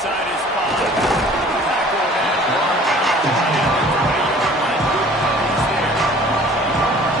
inside his 5. Tackled and brought down right at the 20-yard line. Good coverage there.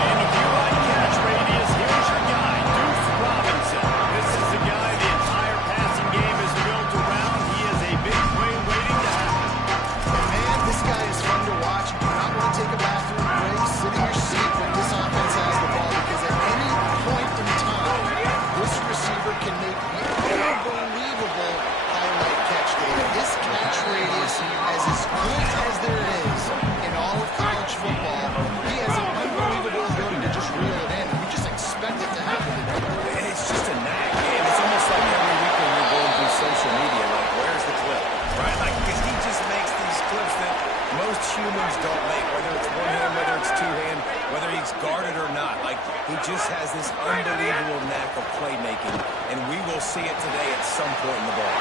And if you like catch radius, here's your guy, Deuce Robinson. This is the guy the entire passing game is built around. He is a big play waiting to happen. Man, this guy is fun to watch. You do not want to take a bathroom break, sit in your seat when this offense has the ball, because at any point in time, this receiver can make the unbelievable highlight catch data. His catch radius is as good as there is in all of college football. He has an unbelievable ability to just reel it in. We just expect it to happen today. It's just a knack, and it's almost like every week when you're going through social media, like, where's the clip? Right? Like, because he just makes these clips that most humans don't make, whether it's one hand, whether it's two hand, whether he's guarded or not. Like, he just has this unbelievable knack of playmaking, and we will see it today at some point in the ball.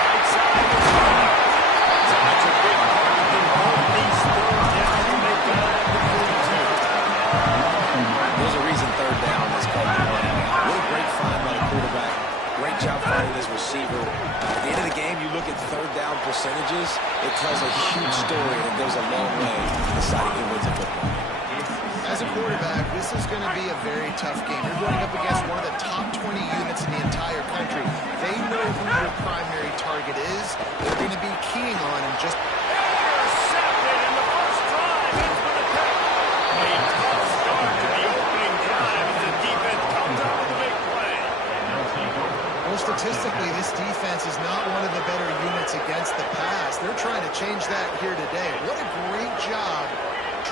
Right side is gone. Such a big part of the whole piece. Third down to make that at the 42. There's a reason third down has come to play. What a great find by the quarterback. Great job finding this receiver. At the end of the game, you look at third down percentages, it tells a huge story, and it goes a long way in deciding who wins a football. As a quarterback, this is going to be a very tough game. You're going up against one of the top 20 units in the entire country. They know who your primary target is. They're going to be keying on him just... Intercepted in the first drive. In for the pick. A tough start to the opening drive as the defense comes up with a big play. Well, statistically, this defense is not one of the better units against the pass. They're trying to change that here today. What a great job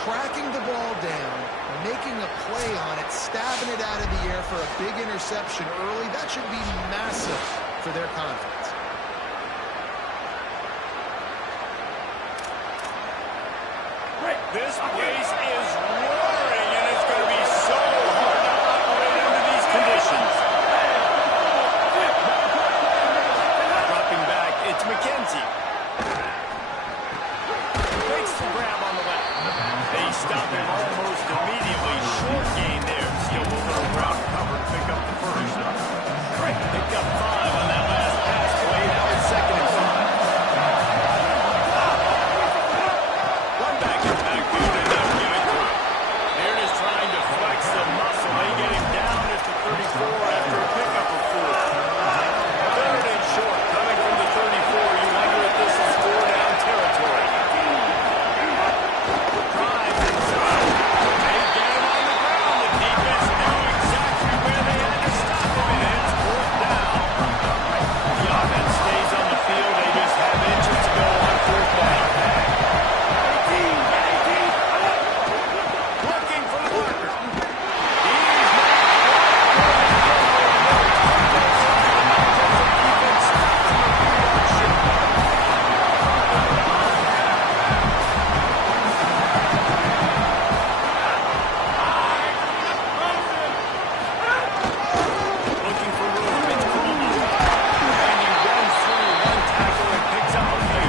tracking the ball down, making a play on it, stabbing it out of the air for a big interception early. That should be massive for their confidence. This place is roaring, and it's going to be so hard to operate under these conditions. Dropping back, it's McKenzie. Waits to grab on the left. They stop him almost immediately. Short gain there. Still moving around, cover, pick up the first. Picked up 5 on that last pass play. Now it's 2nd and 5. One back in backfield and now give it to him. Here it is trying to flex the muscle. They get him down at the 34 after a pickup of 4. 3rd and short. Coming from the 34. You wonder if this is 4-down territory. Drives inside. They get him on the ground. The defense knew exactly where they had to stop him, and it's 4th down. The offense stays on the field. They just have inches to go on 4th down. Looking for the marker. He's not defense stops him. Looking for room. It's Coleman. And he runs through one tackle and picks up a few.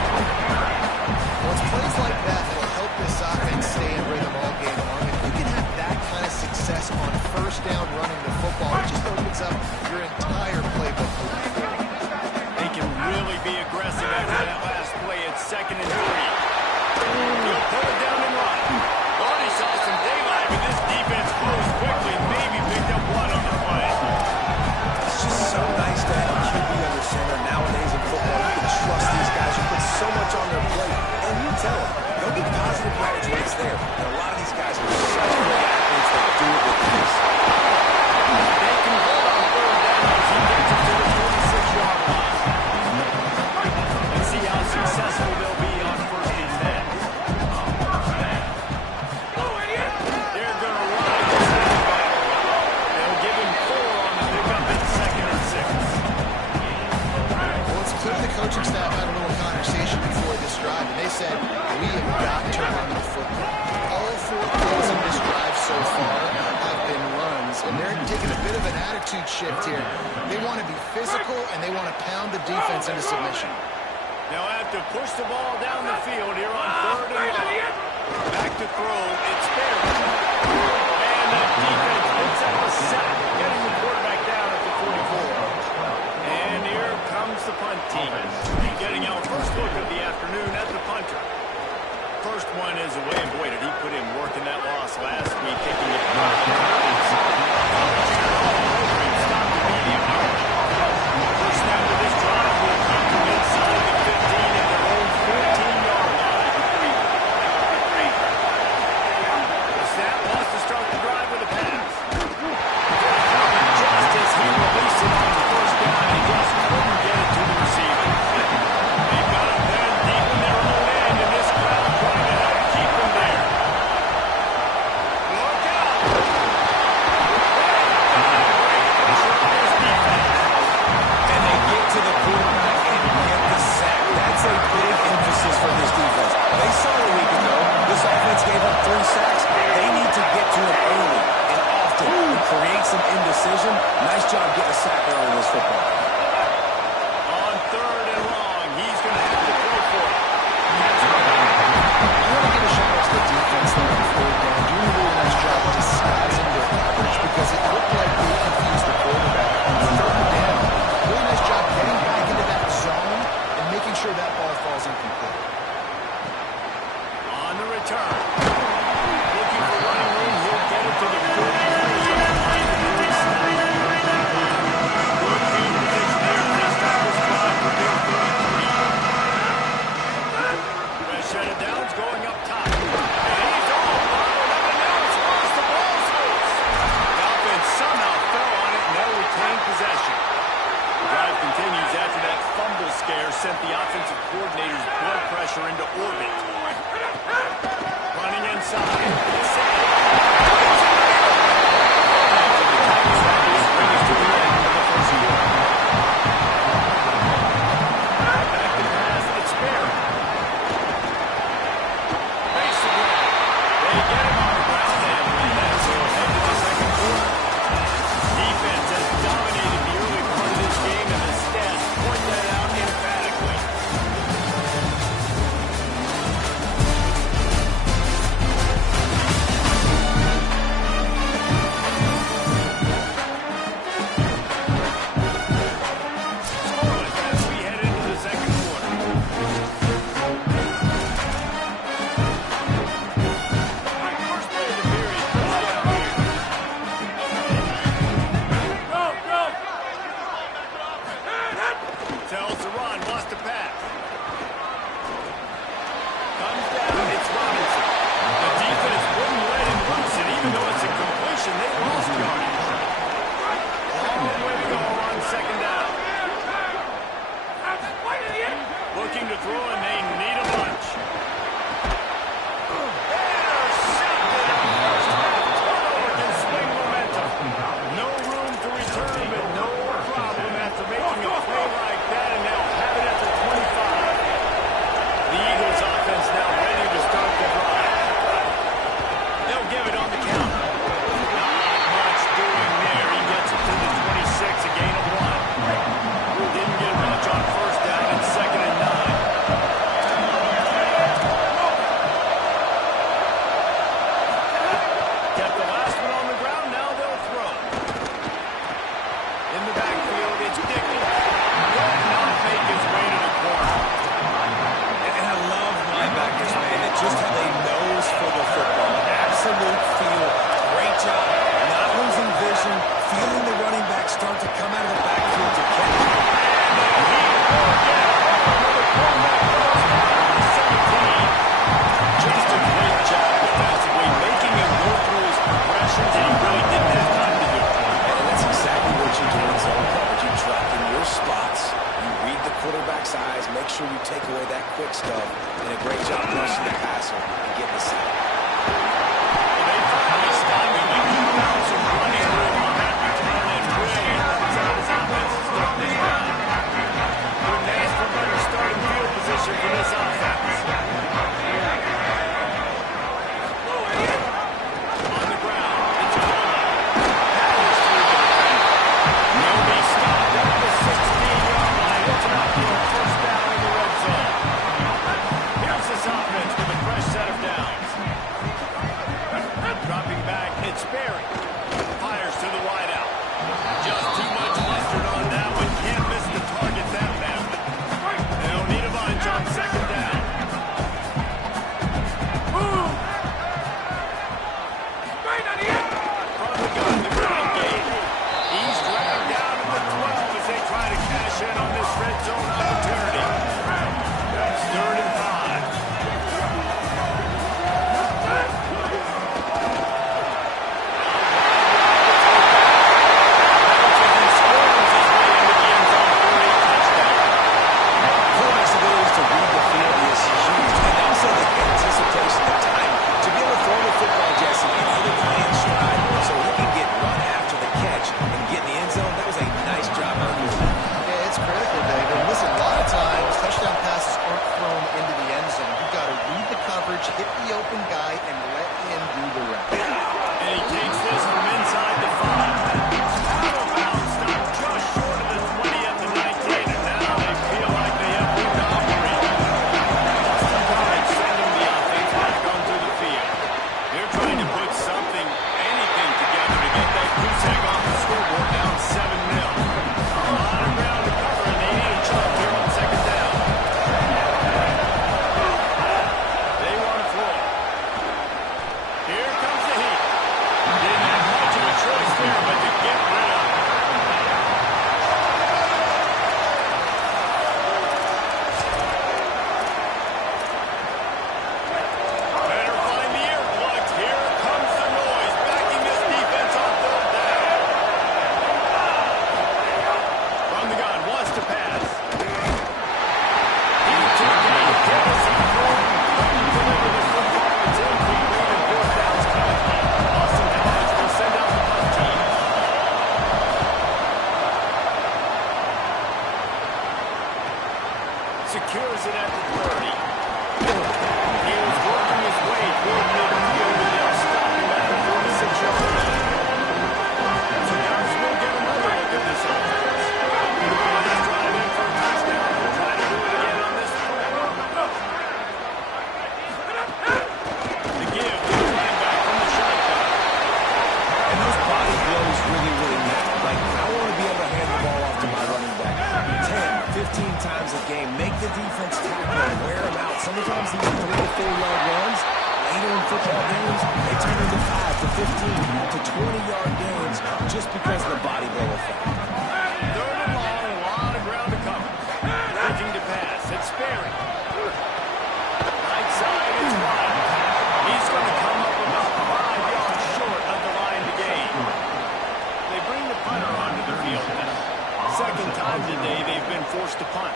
Well, it's plays like that that will help this offense stay in rhythm all game long. If you can have that kind of success on 1st down running the football, it just opens up your entire playbook moving forward. They can really be aggressive after that last play. It's 2nd and 3. He'll put it down and run. Thought he saw some daylight, but this defense closed quickly. Maybe picked up 1 on the play. It's just so nice to have a QB under center nowadays in football. You can trust these guys who put so much on their plate. And you tell them, they'll get positive yardage when it's there. And a lot of these guys are such great athletes that do it with ease. They convert on 3rd down as he gets it to the 46-yard line. Let's see how successful they'll be on 1st and 10. They're going to run against everybody. They'll give him 4 on the pickup in 2nd and 6. Well, it's clear the coaching staff had a little conversation before this drive, and they said, we have got to run the football. All 4 plays in this drive so far have been runs, and they're taking a bit of an attitude shift here. They want to be physical, and they want to pound the defense into submission. They'll have to push the ball down the field here on 3rd and long. Back to throw. It's fair. And the defense picks up a sack, getting the quarterback down at the 44. And here comes the punt team. Getting first one is away, and boy, did he put in work in that loss last week, kicking it back. Stop the medium. First snap of this drive will come from inside the 15 at their own 14-yard line. The snap wants to start the drive with a pass. Just as he released it on the first down, he just couldn't get it to the receiver. They've got him then deep in their own end, and this crowd trying to help keep him there. Look out! And they get to the quarterback and get the sack. That's a big emphasis for this defense. They saw a week ago, this offense gave up 3 sacks. They need to get to it early and often and create some indecision. Nice job getting a sack early in this football. On 3rd and long, he's going to have to throw for it. I want to give a shout out to the defense there on 3rd down, doing a really nice job disguising their coverage because it looked like they confused the quarterback on 3rd down. Really nice job getting back into that zone and making sure that ball falls incomplete. On the return. Looking for running room, he'll get it to the 43-yard line. Good field position there as they start this drive for their 33. Best set of downs going up top. And he's all followed up, and now it's lost. The ball's loose. The offense somehow fell on it, and they'll retain possession. The drive continues after that fumble scare sent the offensive coordinator's blood pressure into orbit. Running inside. It's safe. Back to pass. It's Barry. Face the ground. They get him on the ground, and that's it. Head to the second quarter. Defense has dominated the early part of this game, and the stats point that out emphatically. Scoreless as we head into the second quarter. First play of the period comes down here. Tells to run, lost a pass. Comes down, it's Robinson. The defense wouldn't let him loose it, even though it's a completion. They lost yardage. Long way to go on 2nd down. Looking to throw, and they need a bunch. Intercepted on first half. Turnover can swing momentum. No room to return, but no problem after making a play like that, and now have it at the 25. The Eagles offense now ready to start the drive. They'll give it on the counter. Not much doing there. He gets it to the 26, a gain of 1. Didn't get much on first down, and 2nd and 9. Kept the last one on the ground, now they'll throw. In the backfield, it's Dickey. Could not make his way to the corner. And I love linebackers, man, that just have a nose for the football. Absolute feel. Great job. Not losing vision. Feeling the running back start to come out of the backfield to catch it. Just a great job defensively, making him go through his progressions, and he really didn't have time to do it. And that's exactly what you do in zone coverage. You drop in your spots, you read the quarterback's eyes, make sure you take away that quick stuff, and a great job rushing the passer and getting the sack. They finally stopped him. He found some running room on that return, and really helps out his offense to start this drive. Couldn't ask for better starting field position for this offense. On the ground, it's Obama. Powers through the defender. Nobody stopped at the 16-yard line. It's about for a first down in the red zone. Here's this offense with a fresh set of downs. Dropping back, it's Barry. Fires to the wideout. Just too much mustard on that one. Can't miss the target that now. They'll need a bunch on 2nd down. Secures it at the 30. He was working his way toward midfield, and they'll stop him at the 46-yard line. So guys, we'll get another look at this offense. Let's drive in for a touchdown. We'll try to do it again on this play. The give to the linebacker from the shotgun. And those body blows really, really matter. Like, I want to be able to hand the ball off to my running back 10, 15 times a game. Make the defense tackle and wear them out. Sometimes these 3 to 4-yard runs, later in football games, they turn into 5 to 15 to 20-yard gains just because of the body blow effect. Third and long, a lot of ground to cover. Looking to pass. It's Sperry. Right side, it's White. He's going to come up about 5 yards short of the line to gain. They bring the punter onto the field now. Second time today they've been forced to punt.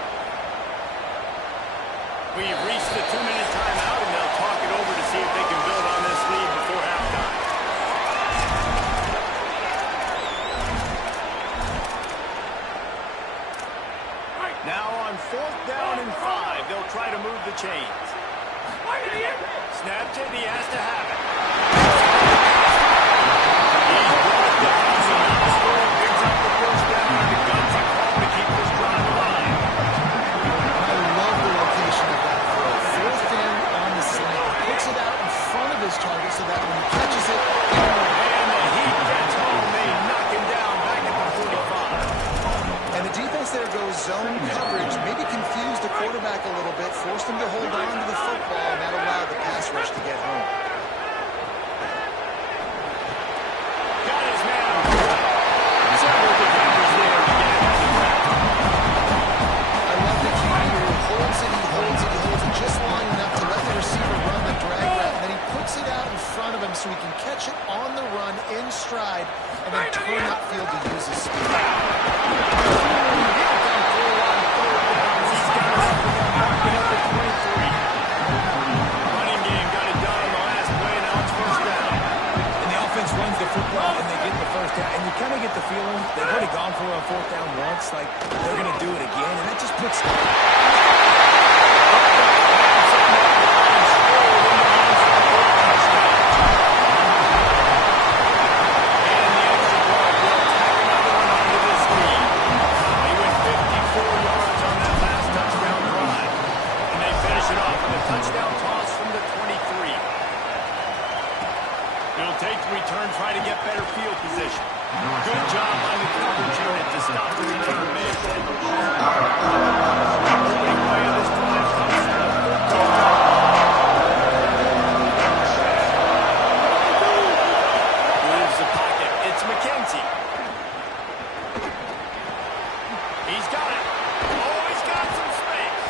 We've reached the 2-minute timeout, and they'll talk it over to see if they can build on this lead before halftime. Now on 4th down and 5, they'll try to move the chains. Snapped it, he has to have it. He's brought down, so now Sperry picks up the first down, and the guns are called to keep this drive alive. I love the location of that throw. 4th down on the slant. Puts it out in front of his target so that when he catches it, And the heat gets home. They knock him down back at the 45. and the defense there goes zone coverage, maybe confused the quarterback a little bit, forced him to hold on to the football, and that allowed the pass rush to get home. Got his man on the right. Several defenders there to get him on the ground. I love the QB who holds it, he holds it, he holds it just long enough to let the receiver run the drag route, and then he puts it out in front of him so he can catch it on the run in stride and then turn upfield to use his speed. Running game got it done on the last play. Now it's first down. And the offense runs the football, and they get the first down. And you kind of get the feeling they've already gone for it on 4th down once. Like, they're going to do it again. And that just puts... Touchdown toss from the 23. It'll take the return, try to get better field position. Good job by the coverage unit to stop the return mid. Opening play of this drive comes from the 13. Moves the pocket. It's McKenzie. He's got it. Oh, he's got some space.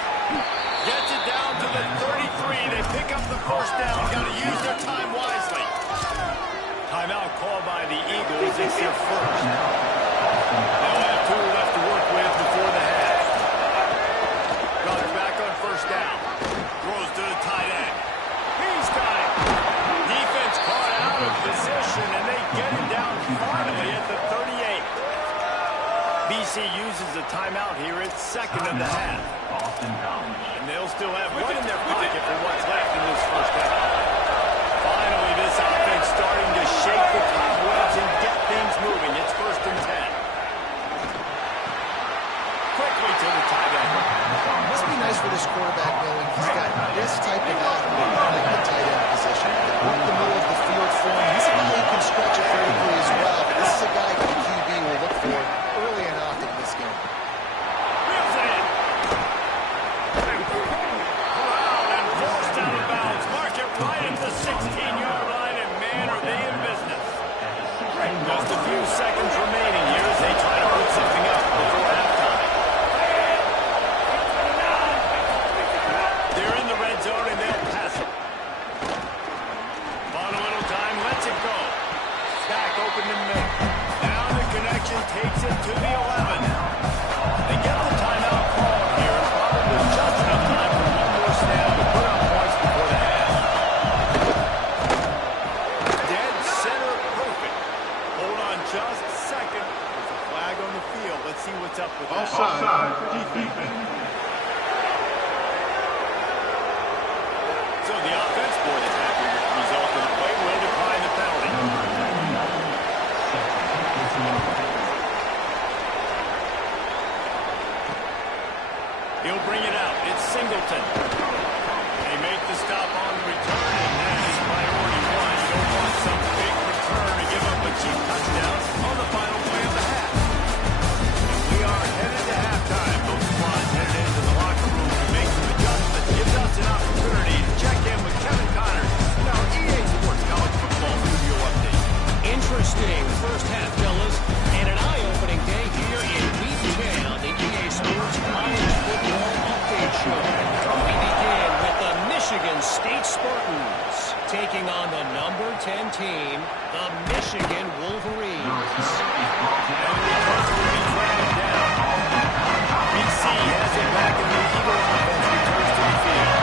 Gets it down to the 33. They pick up the first down. Got to use their time wisely. Timeout called by the Eagles. It's their first. They'll have 2 left to work with before the half. Runs back on first down. Throws to the tight end. He's got it. Defense caught out of position, and they get him down finally at the 38. BC uses a timeout here. It's second of the half. And they'll still have one in their pocket for what's left in this first half. Finally, this offense starting to shake the cobwebs and get things moving. It's 1st and 10. Quickly to the tight end. Must be nice for this quarterback knowing he's got this type of athlete running the tight end position. Work the middle of the field for him. He's a guy who can stretch it vertically as well, but this is a guy that the QB will look for early and often in this game. Reels it in. Corralled and forced out of bounds. Mark it right He'll bring it out. It's Singleton. They make the stop on the return, and that is priority one. You don't want some big return to give up a cheap touchdown on the final play of the half. And we are headed to halftime. Both squads headed into the locker room to make some adjustments. Gives us an opportunity to check in with Kevin Connors in our EA Sports College Football Studio update. Interesting first half, fellas, and an eye-opening day here in Week 10 on the EA Sports College Football Update Show. We begin with the Michigan State Spartans taking on the number 10 team, the Michigan Wolverines. BC has it back in the Eagle offense returns to the field.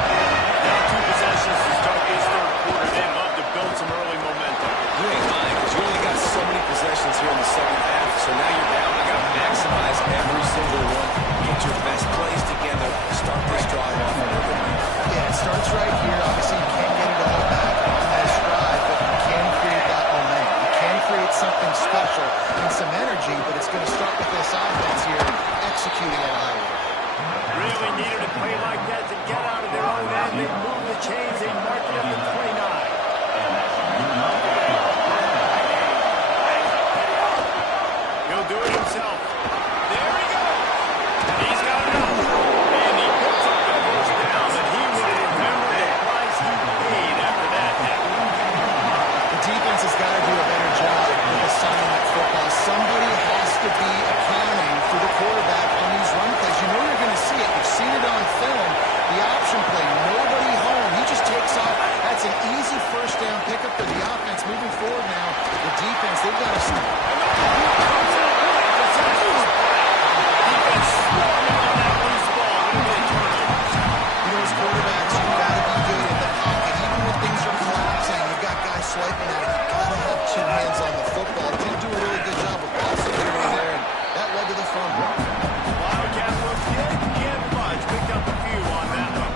Now 2 possessions to start this third quarter. They'd love to build some early momentum. You ain't lying, because you only got so many possessions here in the second half, so now you're down. You got to maximize every single one. Get your best plays together. Start this drive off a little bit. Yeah, it starts right here. Obviously, you can't get it all back on that stride, but you can create that momentum. You can create something special and some energy, but it's going to start with this offense here executing at a high level. Really needed a play like that to get out of their own end. They move the chains. They mark it up to 29. He'll do it himself. There he goes. He's got it up. And he picks up the first down, but he will remember the price he paid after that. The defense has got to do a better job of assignment football. Somebody has to be accounting for the quarterback on these run plays. You know you're going to see it. You've seen it on film. The option play, nobody home. He just takes off. That's an easy first down pickup for the offense. Moving forward now, the defense, they've got to stop. Quarterbacks, you've got to be good in the pocket. Even when things are collapsing, you've got guys swiping at it. You've got to have 2 hands on the football. Didn't do a really good job of ball security there, and that led to the fumble. Wildcat looks didn't get much. Picked up a few on that one.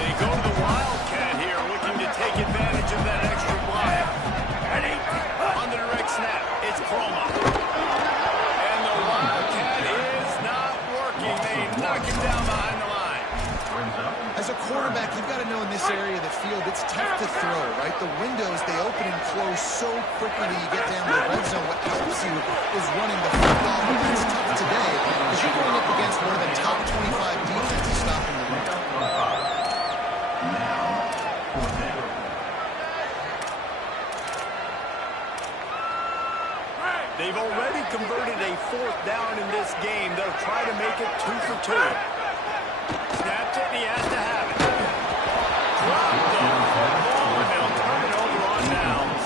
They go to the Wildcat here, looking to take advantage of that extra block. On the direct snap, it's Chroma. And the Wildcat is not working. They knock him down behind the line. As a quarterback, you've got to know in this area of the field, it's tough to throw, right? The windows, they open and close so quickly when you get down to the red zone. What helps you is running the football, but that's tough today because you're going up against one of the top 25 defenses stopping the run. They've already converted a 4th down in this game. They'll try to make it 2 for 2. Snapped it, and he has to have it. Dropped the ball, and they'll turn it over on downs.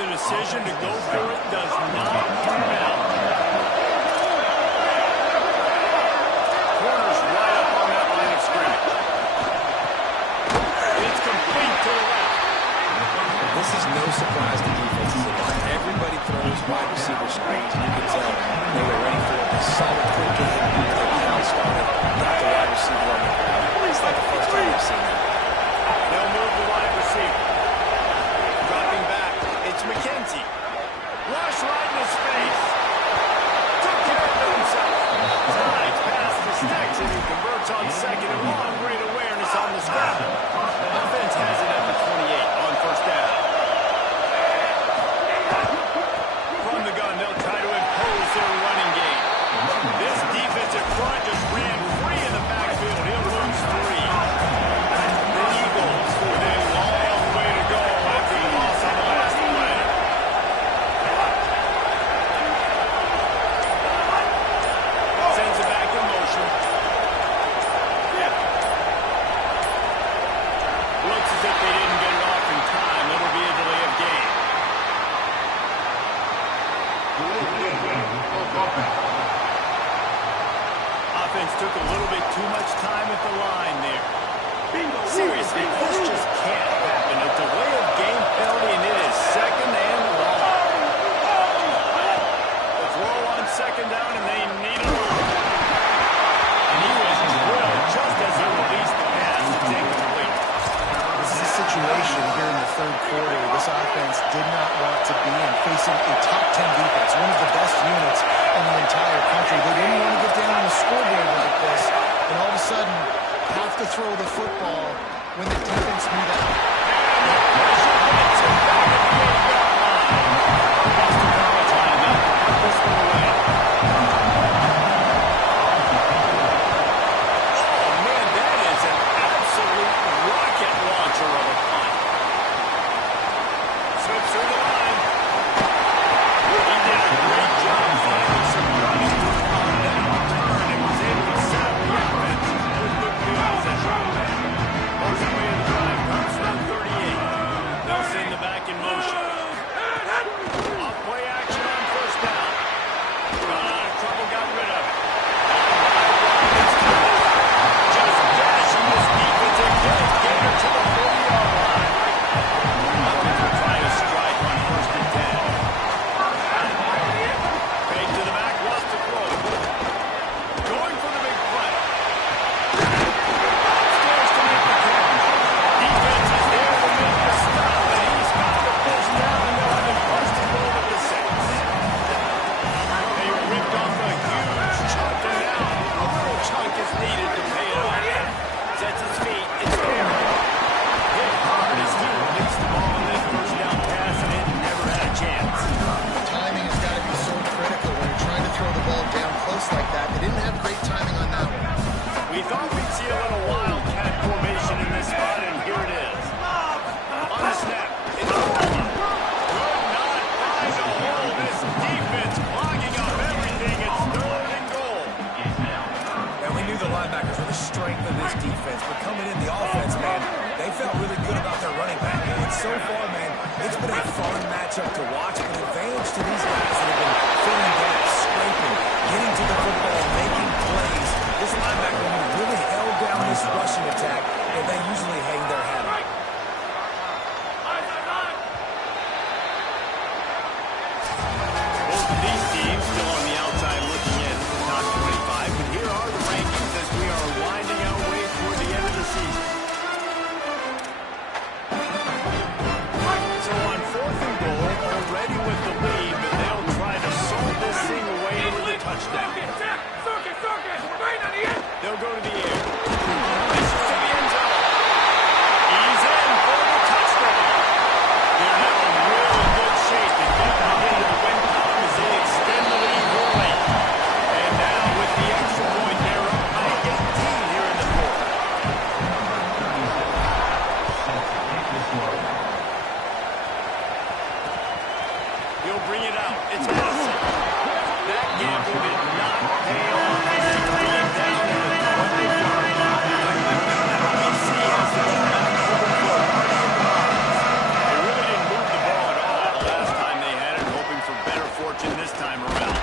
The decision to go for it does not come out. Corner's right up on that line of scrimmage. It's complete to the left. This is no surprise to defenses at all. Everybody throws wide receiver screens, and you can tell they were ready for it. A solid quick game. The count started. Got the wide receiver on the ground. It's like the first time I've seen that. They'll move the wide receiver. Dropping back. It's McKenzie. Rush right in his face. Took care of it himself. Slides past the sticks, and he converts on 2nd and long. Great awareness on the scramble. Offense has it at the 28 on 1st down. From the gun, they'll try to impose their running game. This defensive front just ran free in the backfield. He'll lose 3. The Eagles with a long way to go after the loss on the last play. Sends it back in motion. Looks as if they didn't get it off in time. It'll be a delay of game. Offense took a little bit too much time at the line there. Seriously, this just can't happen. A delay of game penalty, and it is 2nd and long. The throw on 2nd down, and they need a move. And he was drilled just as he released the pass. It's incomplete. This is a situation here in the 3rd quarter this offense did not want to be in, facing a top 10 defense, one of the best units in the entire country. They didn't want to get down on the scoreboard like this, and throw the football when the defense knew that. So far, man, it's been a fun matchup to watch, an advantage to these guys that have been filling gaps, scraping, getting to the football, making plays. This linebacker really held down this rushing attack, and they usually hang their hat on. Both of these teams still on the outside looking in at the top 25, but here are the rankings as we are winding our way toward the end of the season. So on 4th and goal, already with the lead, but they'll try to solve this thing away with a touchdown. They'll go to the air. This is to the end zone. He's in for the touchdown. They're now in really good shape to get back into the win column as they extend the lead early. And now with the extra point, they're up by 18 here in the fourth. He'll bring it out. It's Madison. That gamble did not pay off as he bring it down to the 20-yard line. BC has the ball back over for a party in the lines. They really didn't move the ball at all the last time they had it, hoping for better fortune this time around.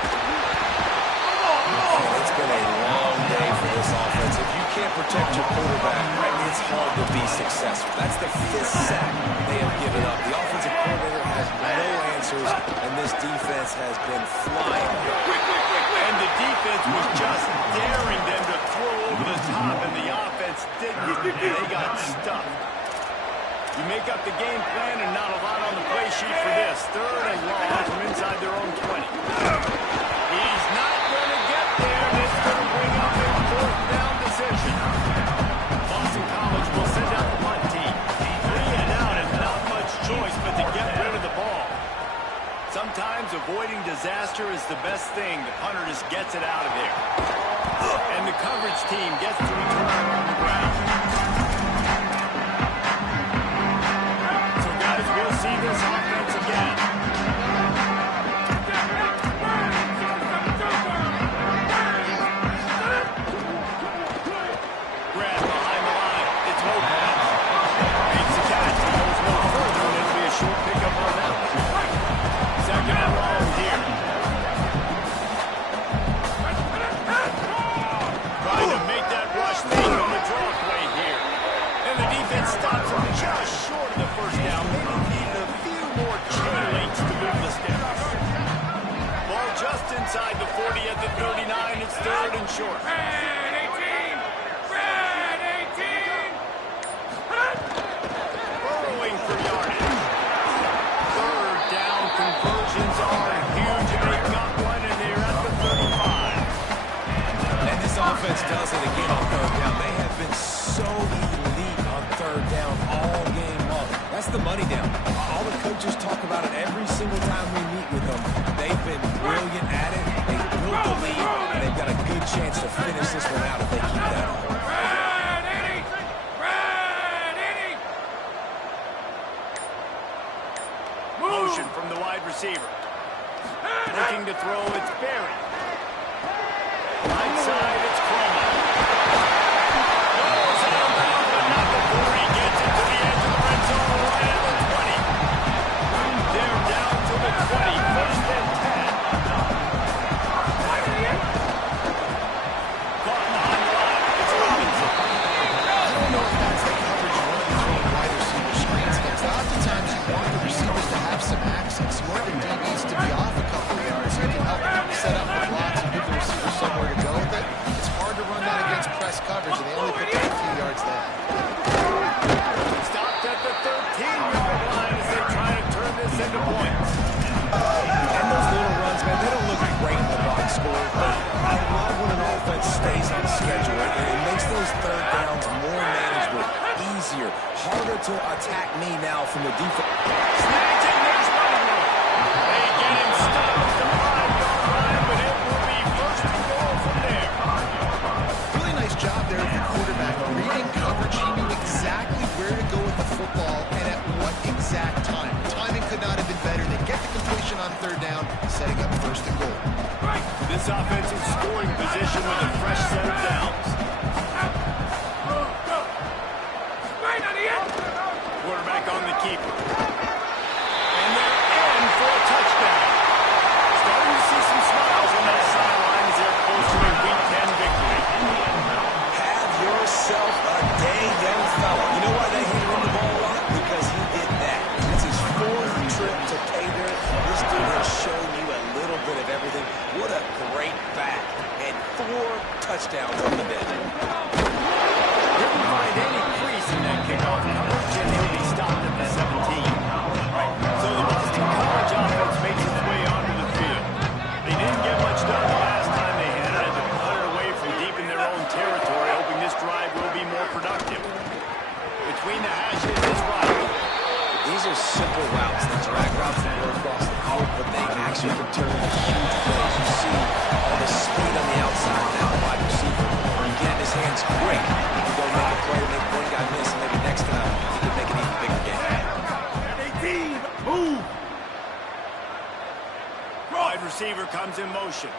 It's been a long day for this offense. If you can't protect your quarterback, it's hard to be successful. That's the 5th sack they have given up. The offensive coordinator has no answers, and this defense has been flying. And the defense was just daring them to throw over the top, and the offense didn't. They got stuffed. You make up the game plan and not a lot on the play sheet for this. 3rd and long from inside their own 20. He's not going to get there, and it's going to bring up a 4th down decision. Boston College will send out the punt team. 3 and out and not much choice but to get rid of the ball. Sometimes avoiding disaster is the best thing. The punter just gets it out of there. And the coverage team gets to return on the ground. So guys, we'll see this offense again. Grab behind the line. It's Lopez. Makes the catch. He goes no further, and it'll be a short pickup on that one. 2nd and long here. Trying to make that rush fake on the draw play here. And the defense stops him just short of the 1st down. Maybe needed a few more chain links to move the sticks. Ball just inside the 40 at the 39. It's 3rd and short. Burrowing for yardage. 3rd down conversions are huge. They got one, and they're at the 35. And this offense does it again on 3rd down. They have been so yards, and they only picked up a few yards there. Stopped at the 13-yard line as they try to turn this into points. And those little runs, man, they don't look great in the box score, but I love when an offense stays on schedule, and it makes those third downs more manageable, easier, harder to attack me now from the defense. Snags it, there's running room. They get him stopped at the 5-yard line, but it will be first and goal from there. Really nice job there of the quarterback. Reading coverage, he knew exactly where to go with the football and at what exact time. Timing could not have been better. They get the completion on third down, setting up first and goal. This offensive scoring position with a fresh set of downs. Quarterback on the keeper. And they're in for a touchdown. Starting to see some smiles on that sideline as they're close to a Week 10 victory. Have yourself a day, young fella. You know why they hit him the ball a lot? Because he did that. It's his fourth trip to pay dirt. This dude has shown you a little bit of everything. What a great back. And 4 touchdowns on the day. Didn't find any crease in that kickoff coverage, and he'll be stopped at the 17. So the Boston College offense makes its way onto the field. They didn't get much done the last time they had it to punt it away from deep in their own territory, hoping this drive will be more productive. Between the hashes is right. These are simple routes, the drag routes that go across the field, but they actually can turn into huge plays. You see all the speed on the outside now, wide receiver. You get in his hands quick. You can go make a play, make one guy miss, and maybe next time he can make an even bigger game. Move! Wide receiver comes in motion.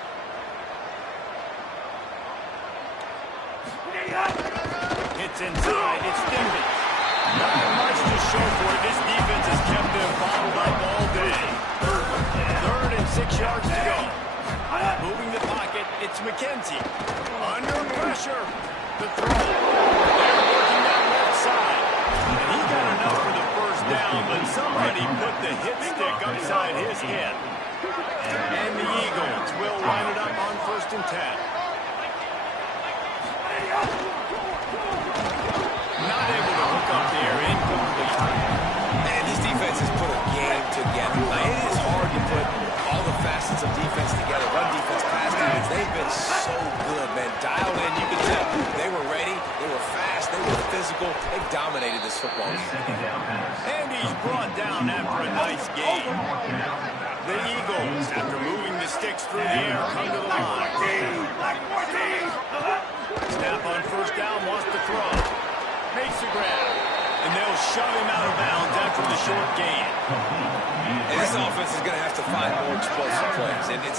Hits inside, it's Dimbit. Not much to show for it. This defense has kept them bottled up all day. 3rd and 6 yards to go. Moving the pocket, it's McKenzie. Under pressure. The throw. They're working that left side. And he got enough for the first down, but somebody put the hit stick upside his head. And the Eagles will line it up on 1st and 10. Not able to hook up the air, incomplete. Man, this defense has put a game together. Now, it is hard to put all the facets of defense together. Run defense, pass defense. They've been so good, man. Dialed in, you can tell. They were ready. They were fast. They were physical. They dominated this football game. And he's brought down after a nice game. The Eagles, after moving the sticks through the air, come to the line. Snap on 1st down, wants to throw. Makes the grab. And they'll shove him out of bounds after the short gain. And this offense is going to have to find more explosive plays. And it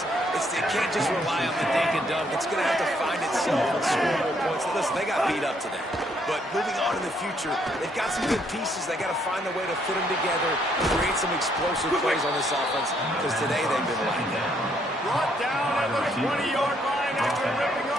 can't just rely on the dink and dunk. It's going to have to find itself and score more points. Listen, they got beat up today. But moving on in the future, they've got some good pieces. They got to find a way to fit them together, create some explosive plays on this offense, because today they've been lacking. Brought down at the 20-yard line after ripping